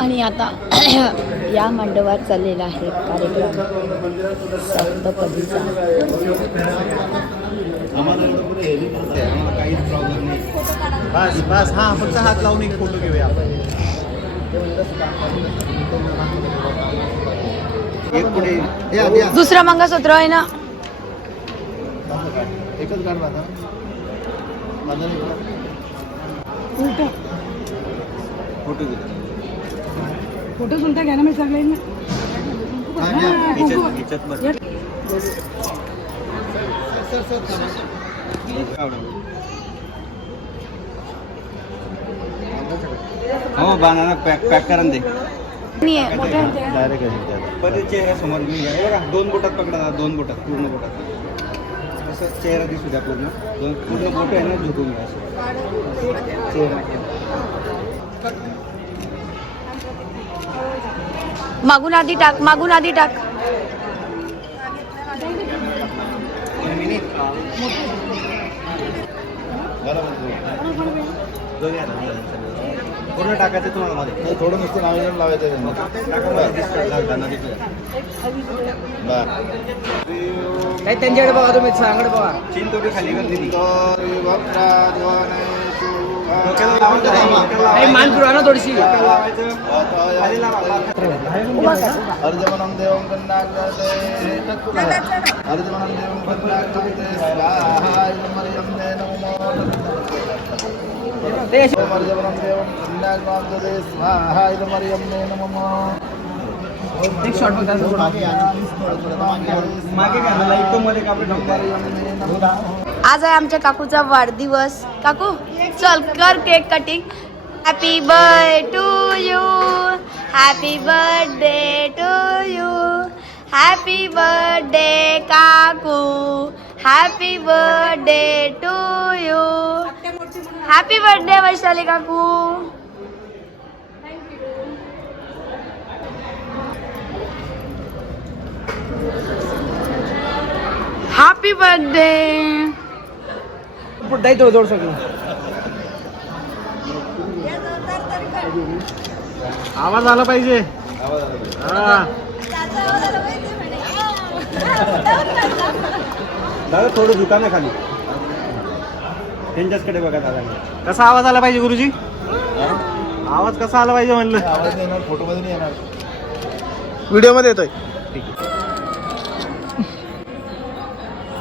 आणि आता या मंडपात चाललेला आहे कार्यक्रम सप्तपदीचा. बस बस. हा फक्त हात लावून एक फोटो घेऊया आपण. दुसरं मंगळसूत्र आहे ना? एकच गाड माझा? फोटो घे फोटो सुलटा घ्या ना मी सगळे. हा. हो बानाना पॅक पॅक करून दे. डायरेक्ट चेहरा समोर घेऊन घ्या बघा दोन बोटात पकडा दोन बोटात पूर्ण बोटात. असं चेहरा दिसू द्या पूर्ण. दोन पूर्ण बोट आहे ना झुकून घ्या असं चेहरा. मागून आधी टाक मागून आधी टाक. पूर्ण टाकायचं तुम्हाला मध्ये थोडं नुसतं नाव लावायचं त्यांच्याकडे बघा तुम्ही सांगड बघा. चीन तोडी खाली नाही मान ना थोडीशी. लावायचं देवं कन्नाग्रते देवं स्वाहा देवं इदमर्यं नमो एक शॉट बघा मागे घ्या ना लाइटमध्ये कापड आज आहे आमच्या काकूचा वाढदिवस. काकू चल कर cake cutting happy birthday to you happy birthday to you happy birthday काकू. Happy birthday to you happy birthday Vaishali काकू. हॅपी बर्थडे पुढे तो जोड सगळं. आवाज आला पाहिजे. हा. दादा थोडं झुका ना खाली. त्यांच्याचकडे बघा दादा. कसा आवाज आला पाहिजे गुरुजी? आवाज कसा आला पाहिजे म्हणलं? आवाज नाही येणार फोटोमध्ये नाही येणार. व्हिडिओमध्ये येतोय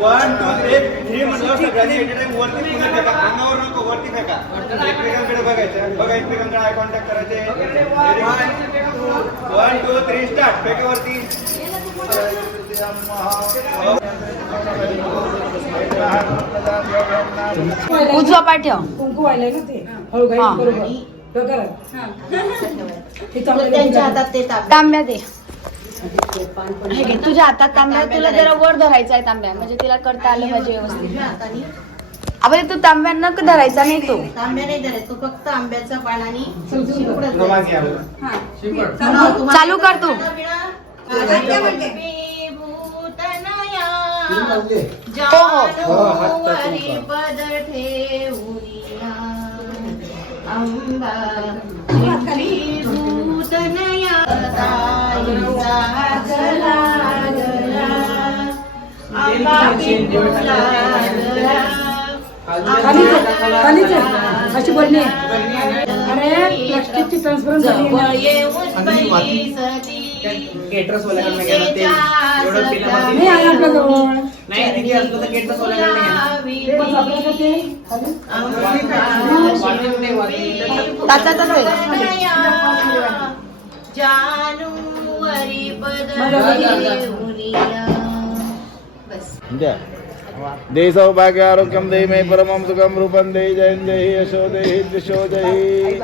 वन टू थ्री म्हणलं सगळ्यांनी एट टाइम वरती पुन्हा फेका. अंगावर नको वरती फेका. एकमेकांकडे बघायचं. बघा एकमेकांकडे आय कॉन्टॅक्ट करायचे. वन टू थ्री स्टार्ट फेकावरती. उजवा पाय ठेव. कुंकू व्हायला ना ते हळूघाई हा. बरोबर. तो करा. हे. चांगलं त्यांच्या हातात ते तांबे तांब्या दे हे घे तुझ्या हातात तांब्या तुला जरा वर धरायचा आहे तांब्या. म्हणजे तिला करता आलं पाहिजे व्यवस्थित. आपण तू तांब्या न धरायचा नाही तो. तांब्या नाही धरायचं तो फक्त आंब्याचा पानाने. चला, कर तू. ठेवूया. खाली खाली. अशी बोलणे अरे प्लास्टिकची बैसती केटरस वाल्याकडनं घ्या ना ते एवढं पिण्यामध्ये नाही आहे आपल्या जवळ नाही तिथे असलं तर केटरस वाल्याकडनं घ्या ना. ते पण आपल्या कसे? वाटत नाही वाटत. बस. द्या. दे सौभाग्य आरोग्यम दे मे परमम सुखम रूपम दे जयन जय यशो दे दिशो जय.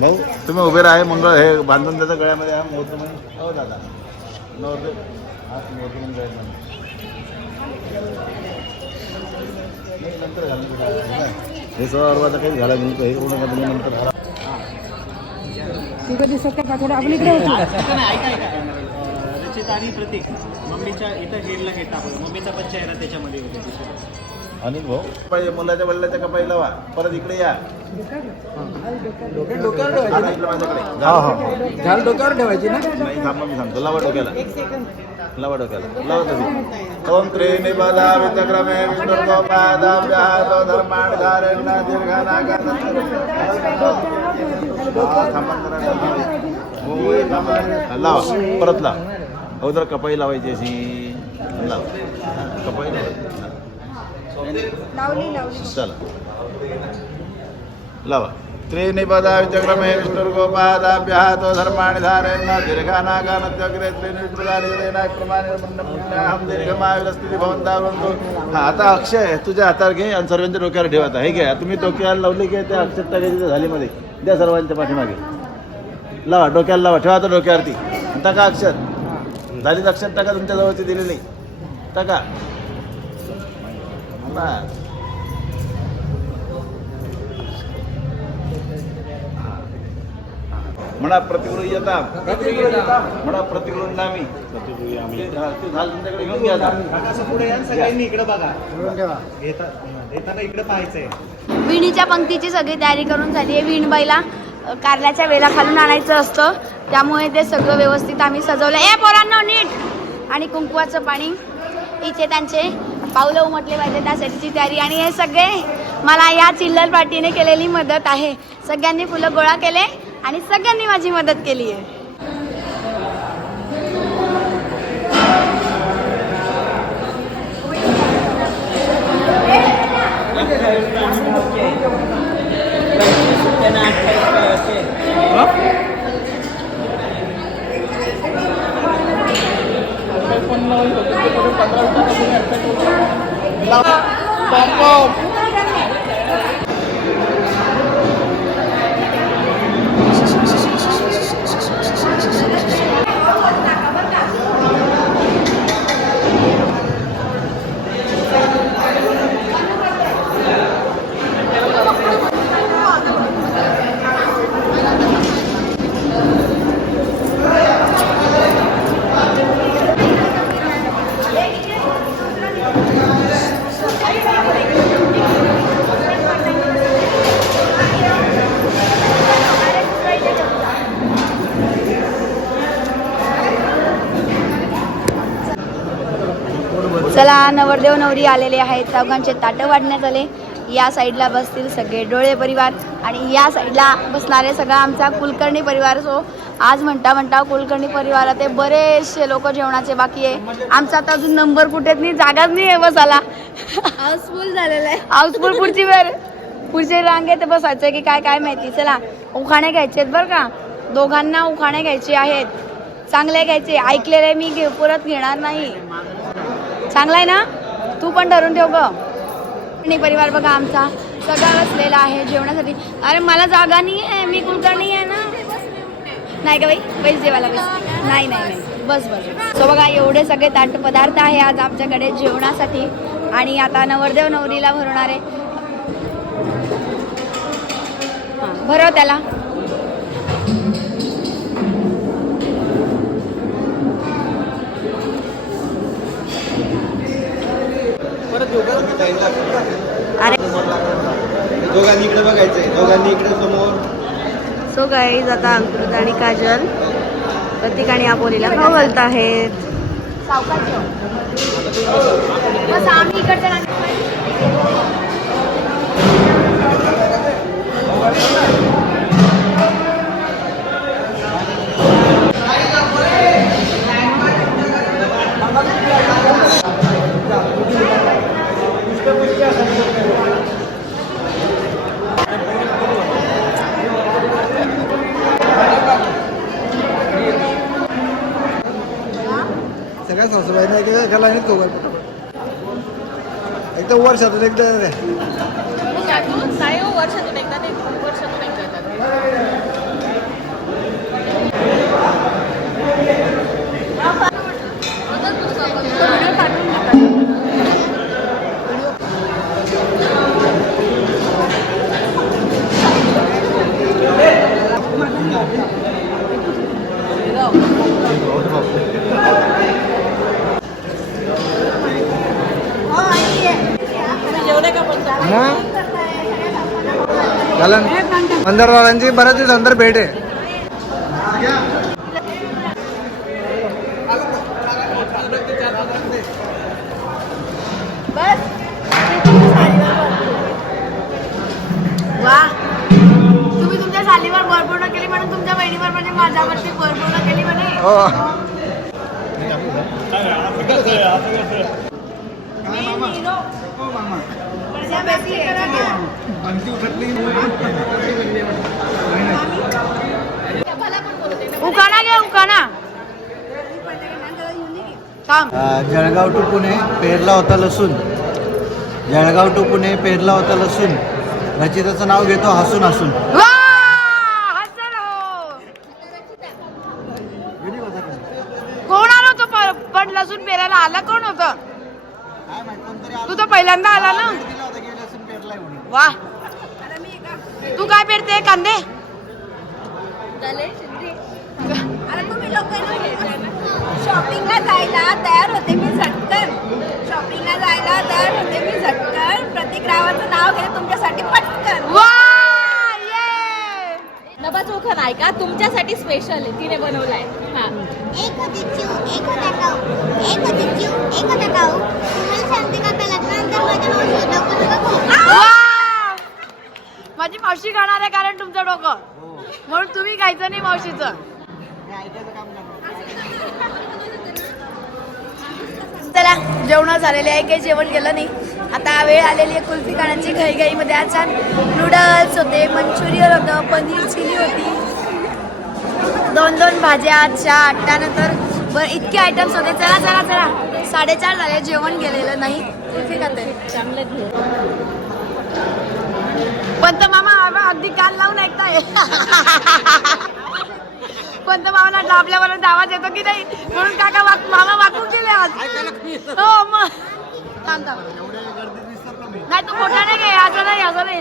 भाऊ तुम्ही उभे राहा मंगळ हे बांधून त्याच्या गळ्यामध्ये हा मोहर म्हणून हो दादा. नवरदेव. हा मोहर म्हणून गळ्यात बांधा. नाही, नंतर घालून हे सर्व काही हे कोणी घालून नंतर घाला तिकडे दिसत का? थोडं आपण इकडे होतो. रचिता आणि प्रतीक मम्मीच्या इथं हेडला घेता आपण मम्मीचा पण चेहरा त्याच्यामध्ये होता. आणि भाऊ? पाहिजे मुलाच्या वडिलाच्या कपाई लावा. परत इकडे या. इकडे माझ्याकडे. घाल डोक्यावर ठेवायची ना? नाही थांबा मी सांगतो. लावा डोक्याला. लावा डोक्याला. लावा तुम्ही. ओम त्रीणि पदा विचक्रमे विष्णुर्गोपादाभ्यातो धर्माण धारेण दीर्घानागत थांबा जरा, थांबा. होय, थांबा. लावा. परत लाव. अगोदर कपाई लावायची अशी. लाव. कपाई लावायची चला. लावा. त्रिनिपदा विचक्रमे विष्णुर्गोपादाभ्यातो धर्माणि धारेण दीर्घानागानत्यग्रे त्रिनिष्प्रदानिदेनाक्रमाणि पुण्यपुण्याहं दीर्घमायुरस्थिति भवन्ता भवन्तु हा आता अक्षय तुझ्या हातावर घे आणि सर्वांच्या डोक्यावर ठेवा आता. हे घ्या तुम्ही डोक्याला लावली की त्या अक्षर टाकायची त्या झालीमध्ये. द्या सर्वांच्या पाठीमागे. लावा डोक्याला लावा. ठेवा आता डोक्यावरती. टाका अक्षर. झालीच अक्षर टाका. तुमच्या जवळची दिलेली टाका. म्हणा प्रतिगृह म्हणा प्रतिगृह नामी ते झालं तुमच्याकडे घेऊन घ्या. असं पुढे या सगळ्यांनी इकडे बघा. घेता इकडे पाहायचंय. विणीच्या पंक्तीची सगळी तयारी करून झाली आहे. विणबाईला अ, कारल्याच्या वेला खालून आणायचं असतं. त्यामुळे ते सगळं व्यवस्थित आम्ही सजवलं. ए पोरांनो नीट! आणि कुंकवाचं पाणी इथे त्यांचे पावलं उमटले पाहिजे त्यासाठीची तयारी. आणि हे सगळे मला या चिल्लर पार्टीने केलेली मदत आहे. सगळ्यांनी फुलं गोळा केले आणि सगळ्यांनी माझी मदत केली आहे. चला नवरदेव नवरी आलेले आहेत. चौघांचे ताटं वाढण्यात आले. या साईडला बसतील सगळे डोळे परिवार आणि या साईडला बसणारे सगळा आमचा कुलकर्णी परिवार. सो आज म्हणता म्हणता कुलकर्णी परिवारात ते बरेचसे लोक जेवणाचे बाकी आहे. आमचा आता अजून नंबर कुठेच नाही जागाच नाही आहे बसाला हाऊसफुल झालेला आहे. हाऊसफुल पुढची वेळ. पुढची रांगेत बसायचं की काय काय माहिती. चला उखाणे घ्यायचे आहेत बरं का. दोघांना उखाणे घ्यायचे आहेत. चांगले घ्यायचे. ऐकलेले मी घे परत घेणार नाही. चांगला आहे ना? तू पण धरून ठेव ग. आणि परिवार बघा आमचा. सगळा बसलेला आहे जेवणासाठी. अरे मला जागा नाही आहे मी कुलकर्णी आहे ना? नाही का बाई पैसे जेवायला बस नाही नाही नाही. बस बस. सो बघा एवढे सगळे ताट पदार्थ आहे आज आमच्याकडे जेवणासाठी. आणि आता नवरदेव नवरीला भरवणारे हां भरव त्याला. अरे. दोघांनी इकडे बघायचंय. दोघांनी इकडे समोर. सो गाईज आता अंकृत आणि काजल प्रतीक आणि आपोलीला खाऊ घालत आहेत बस आम्ही तो लाईनीत दोघं एकदम वर्षातून एकदा वर्षातून एकदा ते वर्षातून एकदा येतात. झालं मंदिरवाल्यांची बऱ्याच दिवसानंतर भेट आहे. वा. तुम्ही तुमच्या सालीवर केली म्हणून तुमच्या बहिणीवर म्हणजे माझ्यावरती केली म्हणे. हो. घे जळगाव टू पुणे पेरला होता लसूण. जळगाव टू पुणे पेरला होता लसूण. रचिताचं नाव घेतो हसून हसून वा हसल हो कोण आलं होतं प- पण लसूण पेरायला आला कोण होतं तू तर पहिल्यांदा आला ना वा तू काय पेरते कांदे शॉपिंगला जायला तयार होते मी झटकन शॉपिंगला जायला तयार होते मी झटकन प्रत्येक रावाचं नाव घेते तुमच्यासाठी पटकन वा ये नाही का? तुमच्यासाठी स्पेशल आहे. तिने बनवलाय. हा. एक होती चिव एक होता काऊ. एक होती चिव एक होता काऊ. तुम्हाला सांगते का त्या लग्नानंतर माझ्या मावशीचं डोकं नका खाऊ. वा! माझी मावशी खाणार आहे कारण तुमचं डोकं. म्हणून तुम्ही खायचं नाही मावशीचं. चला जेवण झालेले आहे. काही जेवण केलं नाही. आता वेळ आलेली आहे कुल्फी खाण्याची घाई घाईमध्ये आज छान नूडल्स होते मंचुरियन होतं पनीर चिली होती. दोन दोन भाज्या चहा त्यानंतर बरं इतके आयटम्स होते. चला चला चला. साडेचार झाले जेवण गेलेलं नाही. कुल्फी खाते चांगलं तर मामा अगदी कान लावून ऐकताय. पंत मामाला दाबल्यावर आवाज येतो की नाही? म्हणून काका वाक मामा वाकून गेले आज. हो मग. थांब थांब. नाही तू मोठा नाही घे असं नाही असं नाही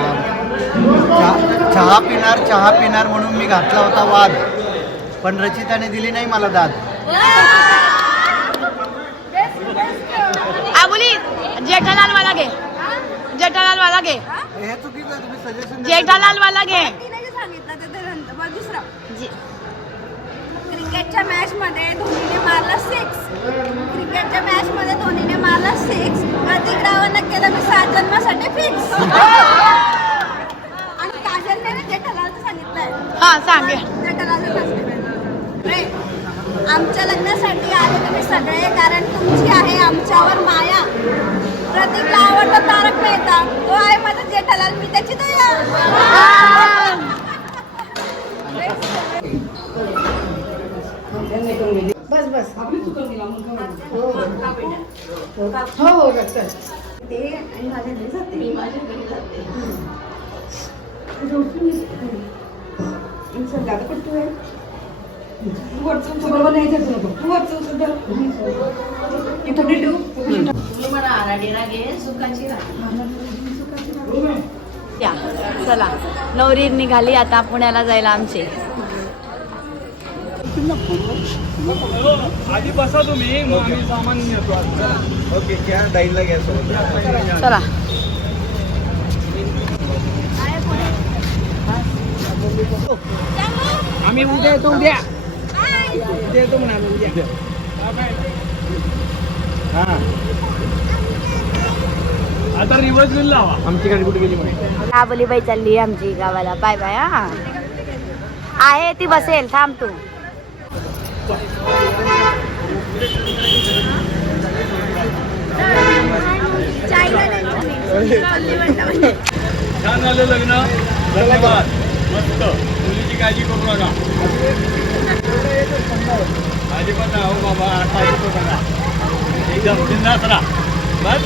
चहा चहा पिणार चहा पिणार म्हणून मी घातला होता वाद. पण रचिताने दिली नाही मला दाद. आबुली जेठालाल वाला घे. जेठालाल वाला घे. हे चुकीचं आहे, तुम्ही सजेशन जेठालाल वाला घे. तिने जे सांगितलं ते ते नंतर बरं दुसरं. जे- क्रिकेटच्या मॅच मध्ये धोनीने मारला सिक्स क्रिकेटच्या मॅच मध्ये धोनीने मारला सिक्स प्रतीक रावानं केलं मी सात जन्मासाठी फिक्स आणि काजलने ना जेठालालचं सांगितलंय. हा सांग. सांगितलंय. रे, आमच्या लग्नासाठी आले तुम्ही सगळे कारण तुमची आहे आमच्यावर माया. प्रतीकला आवडतो तारक मेहता. तो आहे माझा जेठालाल मी त्याची आपली चुकून काय होणार? हो हो हो. चल. ते आणि माझ्या घरी जाते. मी माझ्या घरी आहे चला. नवरी निघाली आता पुण्याला जायला आमचे. आधी बसा तुम्ही सामान नेतो ओके घ्या डाईला घ्या सोबत. चला. आम्ही उद्या येतो उद्या. उद्या येतो म्हणालो उद्या. हा. आता रिवर्स घेऊन लावा. आमची गाडी कुठे गेली म्हणे? आबोली बाई चालली आमची गावाला. बाय बाय हा. आहे ती बसेल थांब तू. छान झालं लग्न. धन्यवाद. मस्त मुलीची काळजी करू नका. अजिबात राहू बाबा. आता येतो बघा. एकदम बिंदास राहा बस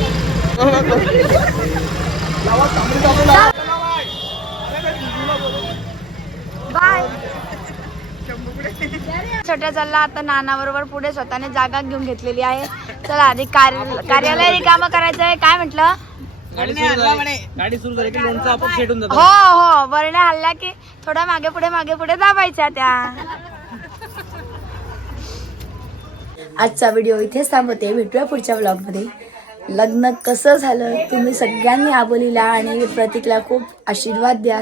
बाय छोट्या चालला आता नानाबरोबर पुढे स्वतःने जागा घेऊन घेतलेली आहे. चला आधी कार्य कार्यालय रिकामं करायचं आहे काय म्हटलं? हो हो. वरण्या हल्ल्या की थोडा मागे पुढे मागे पुढे दाबायच्या त्या. आजचा व्हिडिओ इथेच थांबवते. भेटूया पुढच्या ब्लॉगमध्ये लग्न कसं झालं तुम्ही सगळ्यांनी आबोलीला आणि प्रतीकला खूप आशीर्वाद द्या.